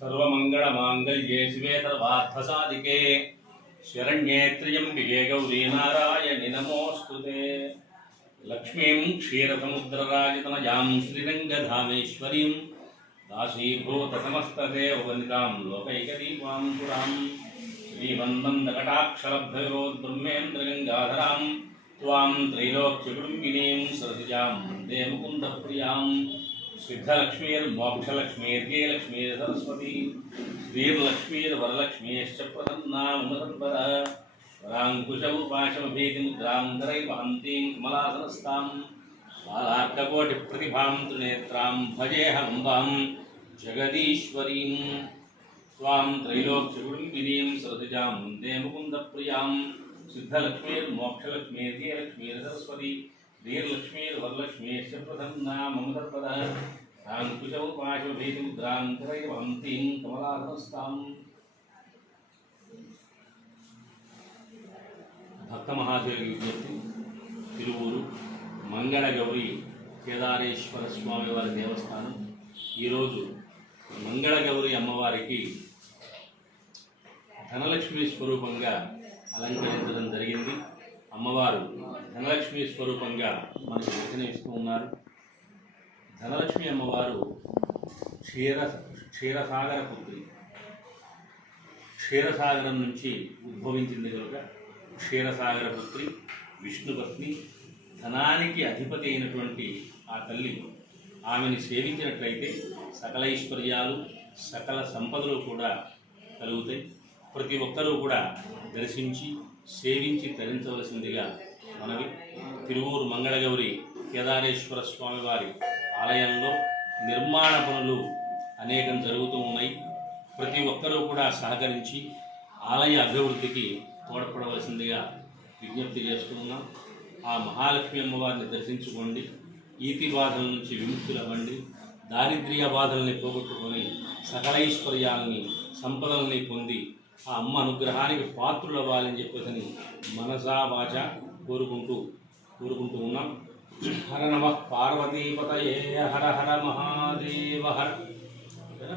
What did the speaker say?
सर्वमङ्गलमाङ्गल्ये शिवे सर्वार्थसाधिके। शरण्ये त्र्यम्बिके गौरी नारायणि नमोऽस्तु ते। लक्ष्मीं क्षीरसमुद्रराजतनयां श्रीरङ्गधामेश्वरीं दासीभूतसमस्तदेववनितां लोकैकदीपां पुरां श्रीवन्दन्दकटाक्षरभयोद्ब्रह्मेन्द्रगङ्गाधरां त्वां त्रैलोक्यकुटुम्बिनीं सरसिजां वंदे मुकुन्दप्रियाँ सिद्धलक्ष्मीर्मोक्षलक्ष्मीर्गेलक्ष्मीर् सरस्वती। श्रीर्लक्ष्मीर्वरलक्ष्मीश्च प्रसन्नामुदन्वर वराङ्कुशौ पाशमभेदिमुद्रां धरैवहन्तीं कमलासनस्तां। बालार्ककोटिप्रतिभां त्रिनेत्रां भजेऽहम्बां जगदीश्वरीं। त्वां त्रैलोक्यकुटुम्बिनीं सरसिजां वंदे मुकुन्दप्रियाँ। सरस्वती। ధీర్లక్ష్మీ వరలక్ష్మీ ప్రసన్నా మమ తత్పద సాంకుశౌ పాశుభేతి ముద్రాంతరైవంతీం కమలాహనస్తాం భక్త మహాదేవి విజ్ఞప్తి తిరువూరు మంగళగౌరి కేదారేశ్వర స్వామి వారి దేవస్థానం. ఈరోజు మంగళగౌరి అమ్మవారికి ధనలక్ష్మి స్వరూపంగా అలంకరించడం జరిగింది. అమ్మవారు ధనలక్ష్మి స్వరూపంగా మనకు దర్శనమిస్తూ ఉన్నారు. ధనలక్ష్మి అమ్మవారు క్షీర క్షీరసాగర పుత్రి. క్షీరసాగరం నుంచి ఉద్భవించింది కనుక క్షీరసాగర పుత్రి విష్ణుపత్ని ధనానికి అధిపతి అయినటువంటి ఆ తల్లి ఆమెను సేవించినట్లయితే సకల ఐశ్వర్యాలు సకల సంపదలు కూడా కలుగుతాయి. ప్రతి ఒక్కరూ కూడా దర్శించి సేవించి తరించవలసిందిగా మనవి. తిరువూరు మంగళగౌరి కేదారేశ్వర స్వామివారి ఆలయంలో నిర్మాణ పనులు అనేకం జరుగుతూ ఉన్నాయి. ప్రతి ఒక్కరూ కూడా సహకరించి ఆలయ అభివృద్ధికి తోడ్పడవలసిందిగా విజ్ఞప్తి చేస్తున్నాం ఆ మహాలక్ష్మి అమ్మవారిని దర్శించుకోండి. ఈతి బాధల నుంచి విముక్తులవ్వండి. దారిద్ర్య బాధల్ని పోగొట్టుకొని సకలైశ్వర్యాలని సంపదల్ని పొంది ఆ అమ్మ అనుగ్రహానికి పాత్రులవ్వాలని చెప్పేసి మనసా వాచ కోరుకుంటూ కోరుకుంటూ ఉన్నాం హర నమ పార్వతీపతయే హర హర మహాదేవ హర ఓకేనా?